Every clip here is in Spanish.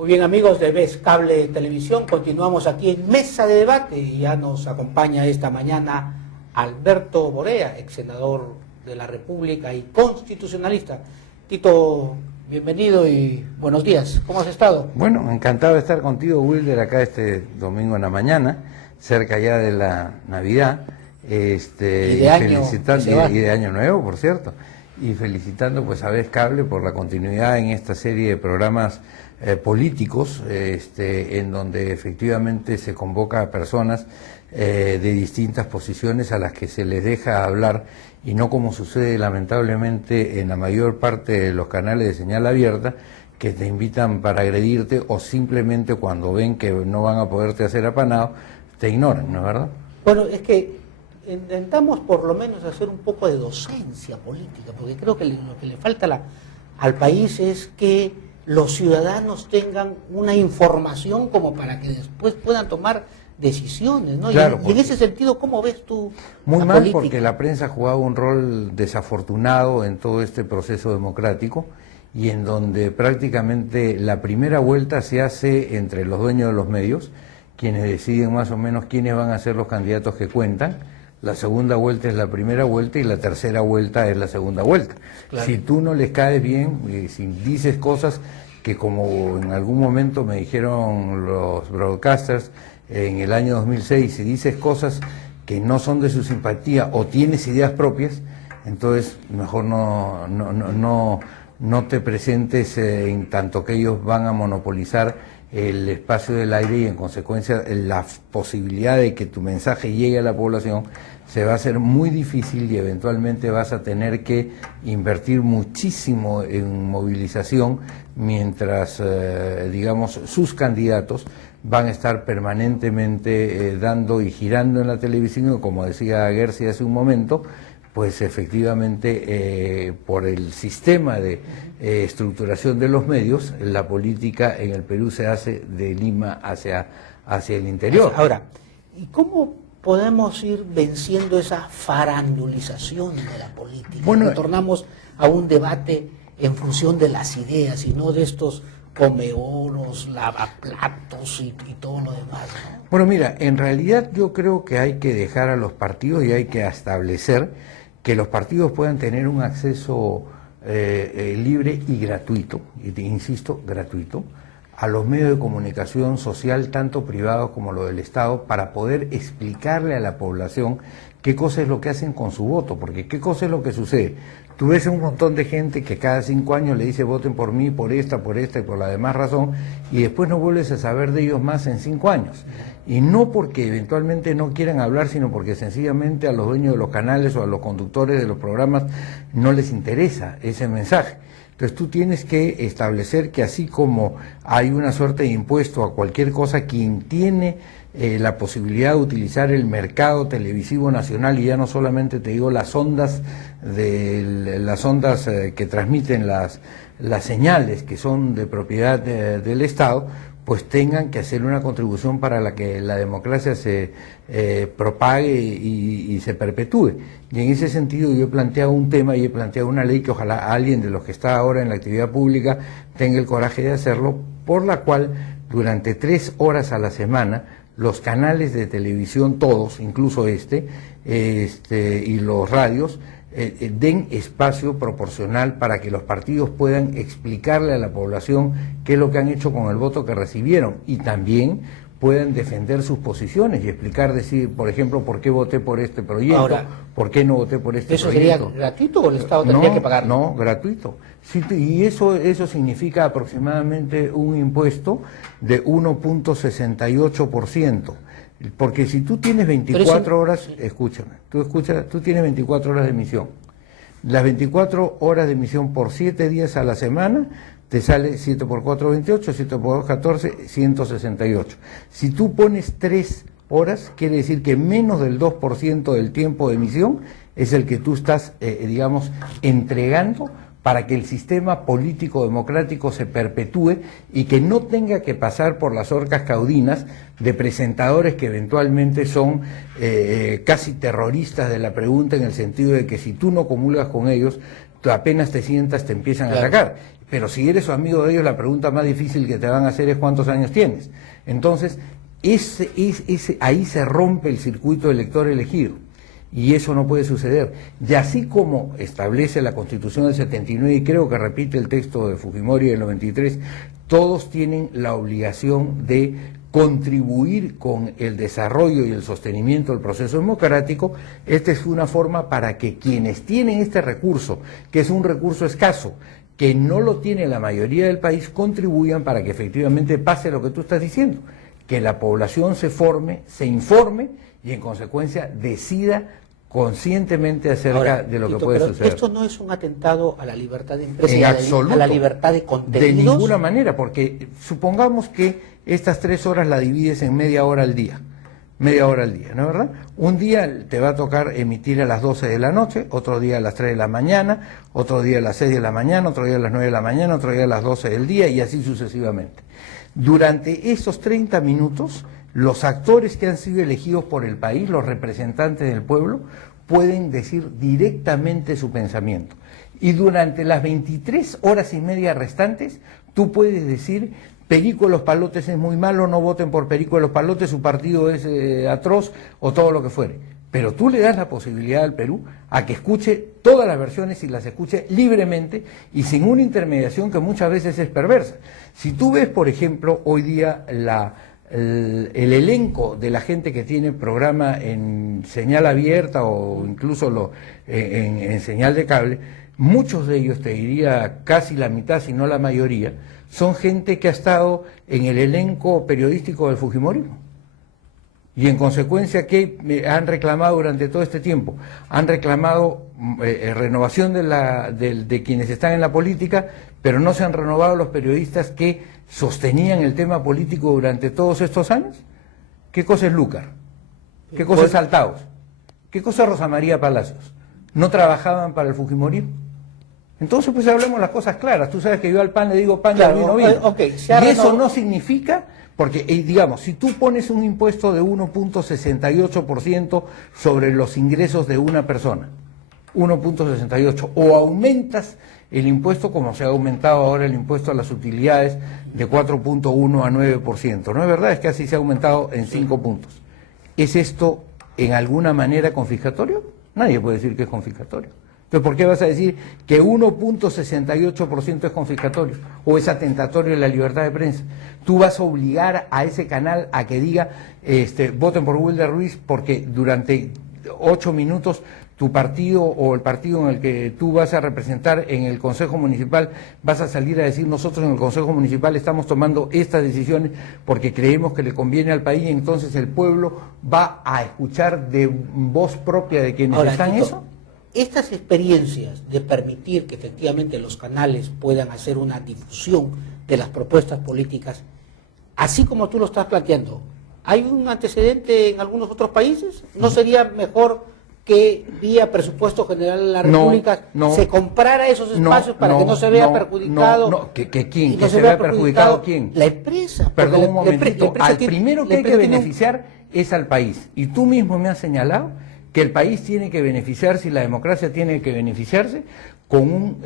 Muy bien, amigos de Vez Cable Televisión, continuamos aquí en Mesa de Debate y ya nos acompaña esta mañana Alberto Borea, ex senador de la República y constitucionalista. Tito, bienvenido y buenos días. ¿Cómo has estado? Bueno, encantado de estar contigo, Wilder, acá este domingo en la mañana, cerca ya de la Navidad, y de Año Nuevo, por cierto, y felicitando pues a Vez Cable por la continuidad en esta serie de programas políticos, en donde efectivamente se convoca a personas de distintas posiciones a las que se les deja hablar, y no como sucede lamentablemente en la mayor parte de los canales de señal abierta, que te invitan para agredirte o simplemente cuando ven que no van a poderte hacer apanado, te ignoran, ¿no es verdad? Bueno, es que intentamos por lo menos hacer un poco de docencia política, porque creo que lo que le falta al país es que los ciudadanos tengan una información como para que después puedan tomar decisiones, ¿no? Claro, y en ese sentido, ¿cómo ves tú muy la mal política? Porque la prensa ha jugado un rol desafortunado en todo este proceso democrático, y en donde prácticamente la primera vuelta se hace entre los dueños de los medios, quienes deciden más o menos quiénes van a ser los candidatos que cuentan. La segunda vuelta es la primera vuelta y la tercera vuelta es la segunda vuelta. Claro. Si tú no les caes bien, si dices cosas que, como en algún momento me dijeron los broadcasters en el año 2006, si dices cosas que no son de su simpatía o tienes ideas propias, entonces mejor no te presentes, en tanto que ellos van a monopolizar el espacio del aire, y en consecuencia la posibilidad de que tu mensaje llegue a la población se va a hacer muy difícil, y eventualmente vas a tener que invertir muchísimo en movilización, mientras digamos sus candidatos van a estar permanentemente dando y girando en la televisión, y como decía Gersi hace un momento, pues efectivamente por el sistema de estructuración de los medios, la política en el Perú se hace de Lima hacia el interior. Ahora, ¿y cómo podemos ir venciendo esa farandulización de la política? Bueno, retornamos a un debate en función de las ideas y no de estos comeoros, lavaplatos y todo lo demás, ¿no? Bueno, mira, en realidad yo creo que hay que dejar a los partidos y hay que establecer que los partidos puedan tener un acceso libre y gratuito, y te insisto, gratuito, a los medios de comunicación social, tanto privados como los del Estado, para poder explicarle a la población qué cosa es lo que hacen con su voto, porque qué cosa es lo que sucede. Tú ves un montón de gente que cada 5 años le dice voten por mí, por esta y por la demás razón, y después no vuelves a saber de ellos más en 5 años. Y no porque eventualmente no quieran hablar, sino porque sencillamente a los dueños de los canales o a los conductores de los programas no les interesa ese mensaje. Entonces tú tienes que establecer que, así como hay una suerte de impuesto a cualquier cosa, quien tiene la posibilidad de utilizar el mercado televisivo nacional, y ya no solamente te digo las ondas que transmiten las señales que son de propiedad del Estado, pues tengan que hacer una contribución para la que la democracia se propague y se perpetúe. Y en ese sentido yo he planteado un tema y he planteado una ley que ojalá alguien de los que está ahora en la actividad pública tenga el coraje de hacerlo, por la cual durante 3 horas a la semana los canales de televisión, todos, incluso y los radios, den espacio proporcional para que los partidos puedan explicarle a la población qué es lo que han hecho con el voto que recibieron, y también puedan defender sus posiciones y explicar, decir, por ejemplo, por qué voté por este proyecto, ahora, por qué no voté por este proyecto. ¿Eso sería gratuito o el Estado tendría que pagar? No, gratuito. Sí, y eso significa aproximadamente un impuesto de 1.68%. Porque si tú tienes 24 horas, escúchame, tú tienes 24 horas de emisión. Las 24 horas de emisión por 7 días a la semana te sale 7 por 4, 28, 7 por 2, 14, 168. Si tú pones 3 horas, quiere decir que menos del 2% del tiempo de emisión es el que tú estás, entregando para que el sistema político democrático se perpetúe y que no tenga que pasar por las horcas caudinas de presentadores que eventualmente son casi terroristas de la pregunta, en el sentido de que si tú no comulgas con ellos, tú apenas te sientas te empiezan a atacar. Pero si eres amigo de ellos, la pregunta más difícil que te van a hacer es ¿cuántos años tienes? Entonces, ahí se rompe el circuito de elector elegido. Y eso no puede suceder. Y así como establece la Constitución del 79, y creo que repite el texto de Fujimori del 93, todos tienen la obligación de contribuir con el desarrollo y el sostenimiento del proceso democrático. Esta es una forma para que quienes tienen este recurso, que es un recurso escaso, que no lo tiene la mayoría del país, contribuyan para que efectivamente pase lo que tú estás diciendo, que la población se forme, se informe y en consecuencia decida conscientemente acerca de lo que puede suceder. Esto no es un atentado a la libertad de empresa en y absoluto, a la libertad de contenidos. De ninguna manera, porque supongamos que estas 3 horas la divides en media hora al día, ¿no es verdad? Un día te va a tocar emitir a las 12 de la noche, otro día a las 3 de la mañana, otro día a las 6 de la mañana, otro día a las 9 de la mañana, otro día a las 12 del día y así sucesivamente. Durante esos 30 minutos, los actores que han sido elegidos por el país, los representantes del pueblo, pueden decir directamente su pensamiento. Y durante las 23 horas y media restantes, tú puedes decir, Perico de los Palotes es muy malo, no voten por Perico de los Palotes, su partido es atroz, o todo lo que fuere. Pero tú le das la posibilidad al Perú a que escuche todas las versiones y las escuche libremente y sin una intermediación que muchas veces es perversa. Si tú ves, por ejemplo, hoy día el elenco de la gente que tiene programa en señal abierta o incluso en señal de cable, muchos de ellos, te diría casi la mitad, si no la mayoría, son gente que ha estado en el elenco periodístico del fujimorismo. Y en consecuencia, ¿qué han reclamado durante todo este tiempo? Han reclamado renovación de quienes están en la política, pero no se han renovado los periodistas que sostenían el tema político durante todos estos años. ¿Qué cosa es Lúcar? ¿Qué cosa es Altaos? ¿Qué cosa es Rosa María Palacios? ¿No trabajaban para el fujimorismo? Entonces, pues hablemos las cosas claras. Tú sabes que yo al pan le digo pan y al vino vino. Okay, y eso no significa, porque digamos, si tú pones un impuesto de 1.68% sobre los ingresos de una persona, 1.68, o aumentas el impuesto como se ha aumentado ahora el impuesto a las utilidades de 4.1 a 9%, ¿no es verdad? Es que así se ha aumentado en 5 puntos. ¿Es esto en alguna manera confiscatorio? Nadie puede decir que es confiscatorio. Entonces, ¿por qué vas a decir que 1.68% es confiscatorio o es atentatorio de la libertad de prensa? Tú vas a obligar a ese canal a que diga, voten por Wilder Ruiz porque durante 8 minutos tu partido o el partido en el que tú vas a representar en el Consejo Municipal vas a salir a decir nosotros en el Consejo Municipal estamos tomando estas decisiones porque creemos que le conviene al país y entonces el pueblo va a escuchar de voz propia de quienes están en eso? Estas experiencias de permitir que efectivamente los canales puedan hacer una difusión de las propuestas políticas, así como tú lo estás planteando, ¿hay un antecedente en algunos otros países? ¿No sería mejor que vía presupuesto general de la República se comprara esos espacios para que no se vea perjudicado? ¿Quién? ¿Que se vea perjudicado quién? La empresa. Perdón un momentito, al primero que hay que beneficiar es al país. Y tú mismo me has señalado que el país tiene que beneficiarse y la democracia tiene que beneficiarse con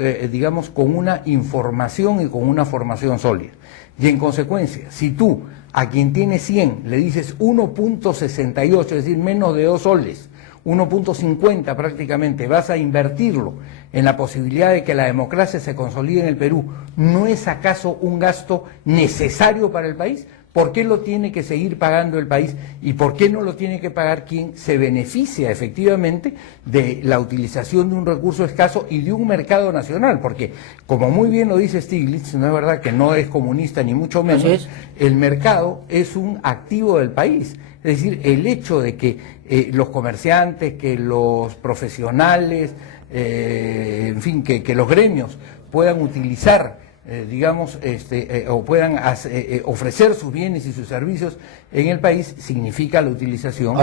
con una información y con una formación sólida. Y en consecuencia, si tú a quien tiene 100 le dices 1.68, es decir, menos de 2 soles, 1.50 prácticamente, vas a invertirlo en la posibilidad de que la democracia se consolide en el Perú, ¿no es acaso un gasto necesario para el país? ¿Por qué lo tiene que seguir pagando el país y por qué no lo tiene que pagar quien se beneficia efectivamente de la utilización de un recurso escaso y de un mercado nacional? Porque, como muy bien lo dice Stiglitz, no es verdad que no es comunista ni mucho menos, el mercado es un activo del país. Es decir, el hecho de que los comerciantes, que los profesionales, en fin, que los gremios puedan utilizar o puedan ofrecer sus bienes y sus servicios en el país, significa la utilización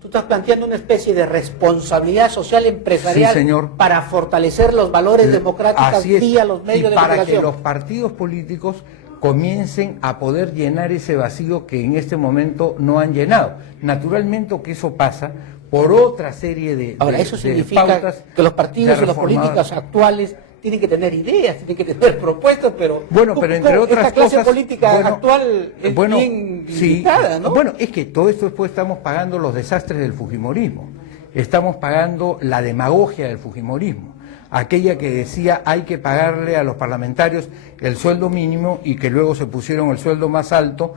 Tú estás planteando una especie de responsabilidad social empresarial, sí, señor, para fortalecer los valores democráticos vía los medios de comunicación. Para que los partidos políticos comiencen a poder llenar ese vacío que en este momento no han llenado. Naturalmente que eso pasa por otra serie de Ahora, eso significa pautas que los partidos y los reformadores. políticos actuales tienen que tener ideas, tienen que tener propuestas, pero Bueno, pero entre otras esta clase cosas, política actual es bien sí, limitada, ¿no? Bueno, es que todo esto después estamos pagando los desastres del fujimorismo, estamos pagando la demagogia del fujimorismo, aquella que decía hay que pagarle a los parlamentarios el sueldo mínimo y que luego se pusieron el sueldo más alto